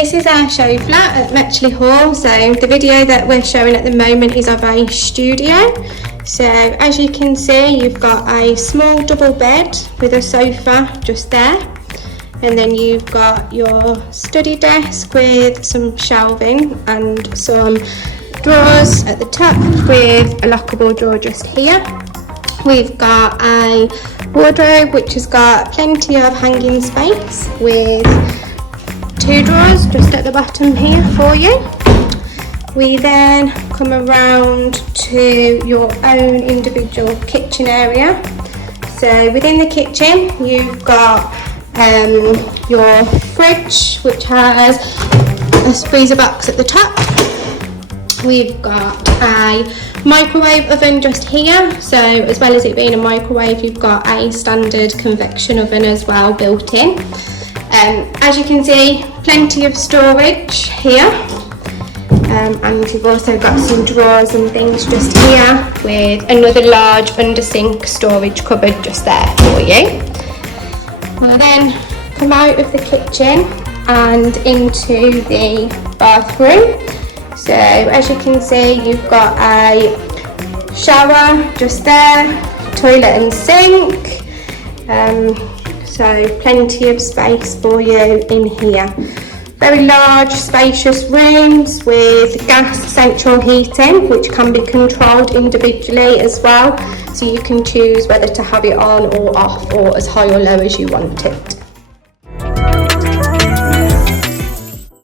this is our show flat at Metchley Hall. So the video that we're showing at the moment is of a studio. So as you can see, you've got a small double bed with a sofa just there, and then you've got your study desk with some shelving and some drawers at the top with a lockable drawer just here. We've got a wardrobe which has got plenty of hanging space with 2 drawers just at the bottom here for you. We then come around to your own individual kitchen area. So within the kitchen you've got your fridge, which has a freezer box at the top. We've got a microwave oven just here, so as well as it being a microwave, you've got a standard convection oven as well built in. As you can see, plenty of storage here, and you've also got some drawers and things just here with another large under sink storage cupboard just there for you. We'll then come out of the kitchen and into the bathroom. So as you can see, you've got a shower just there, toilet and sink, so plenty of space for you in here. Very large spacious rooms with gas central heating, which can be controlled individually as well, so you can choose whether to have it on or off or as high or low as you want it.